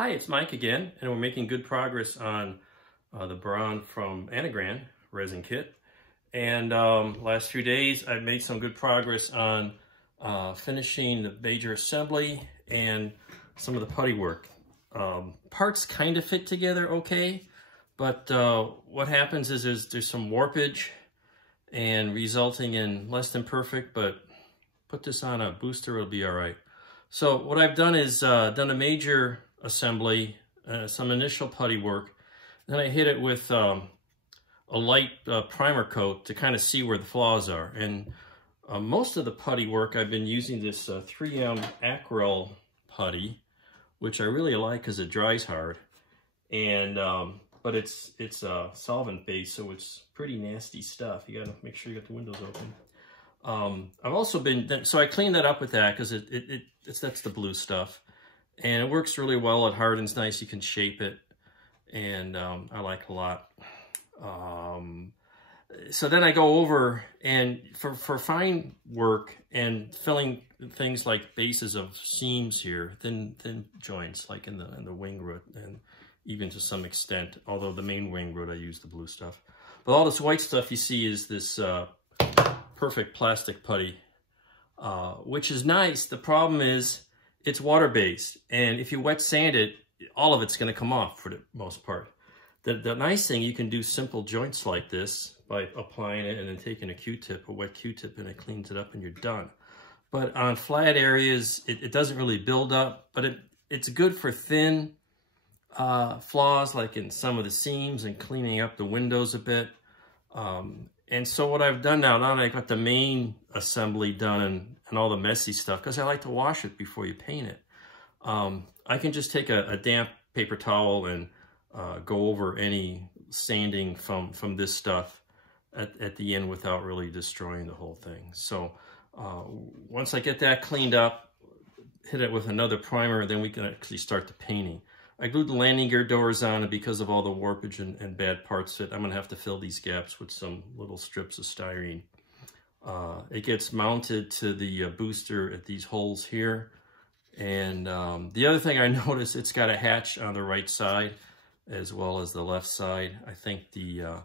Hi, it's Mike again, and we're making good progress on the Bron from Anigrand resin kit. And last few days, I've made some good progress on finishing the major assembly and some of the putty work. Parts kind of fit together okay, but what happens is there's some warpage and resulting in less than perfect, but put this on a booster, it'll be all right. So what I've done is done a major assembly, some initial putty work. Then I hit it with a light primer coat to kind of see where the flaws are. And most of the putty work, I've been using this 3M Acryl putty, which I really like because it dries hard. And but it's solvent based, so it's pretty nasty stuff. You gotta make sure you got the windows open. I've also been, so I cleaned that up with that because that's the blue stuff. And it works really well. It hardens nice. You can shape it. And I like it a lot. So then I go over and for fine work and filling things like bases of seams here, thin joints like in the wing root, and even to some extent, although the main wing root I use the blue stuff. But all this white stuff you see is this perfect plastic putty, which is nice. The problem is it's water-based, and if you wet sand it, all of it's going to come off for the most part. The nice thing, you can do simple joints like this by applying it and then taking a Q-tip, a wet Q-tip, and it cleans it up and you're done. But on flat areas, it doesn't really build up, but it's good for thin flaws, like in some of the seams and cleaning up the windows a bit. And so what I've done now that I got the main assembly done and all the messy stuff, because I like to wash it before you paint it, I can just take a damp paper towel and go over any sanding from this stuff at the end without really destroying the whole thing. So once I get that cleaned up, hit it with another primer, then we can actually start the painting. I glued the landing gear doors on, and because of all the warpage and bad parts fit, I'm going to have to fill these gaps with some little strips of styrene. It gets mounted to the booster at these holes here. And the other thing I noticed, it's got a hatch on the right side as well as the left side. I think the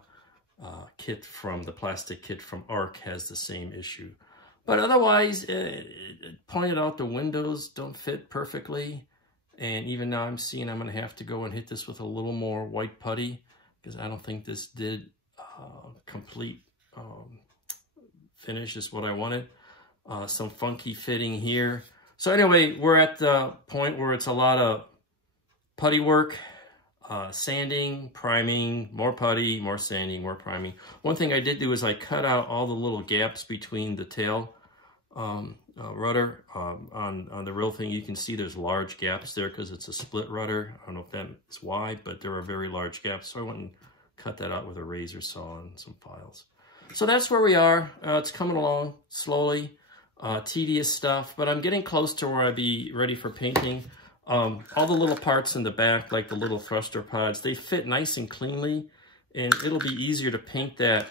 the plastic kit from ARC has the same issue. But otherwise, it pointed out the windows don't fit perfectly. And even now I'm seeing I'm going to have to go and hit this with a little more white putty because I don't think this did complete finish is what I wanted. Some funky fitting here. So anyway, we're at the point where it's a lot of putty work, sanding, priming, more putty, more sanding, more priming. One thing I did do is I cut out all the little gaps between the tail rudder. On the real thing, you can see there's large gaps there because it's a split rudder. I don't know if that's why, but there are very large gaps. So I went and cut that out with a razor saw and some files. So that's where we are. It's coming along slowly. Tedious stuff, but I'm getting close to where I'd be ready for painting. All the little parts in the back, like the little thruster pods, they fit nice and cleanly, and it'll be easier to paint that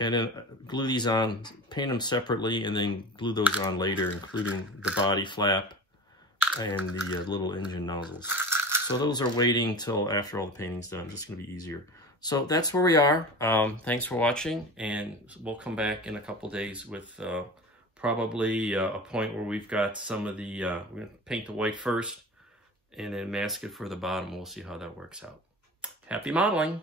and then glue these on, paint them separately, and then glue those on later, including the body flap and the little engine nozzles. So those are waiting till after all the painting's done. Just gonna be easier. So that's where we are. Thanks for watching, and we'll come back in a couple days with probably a point where we've got some of the, we're gonna paint the white first and then mask it for the bottom. We'll see how that works out. Happy modeling.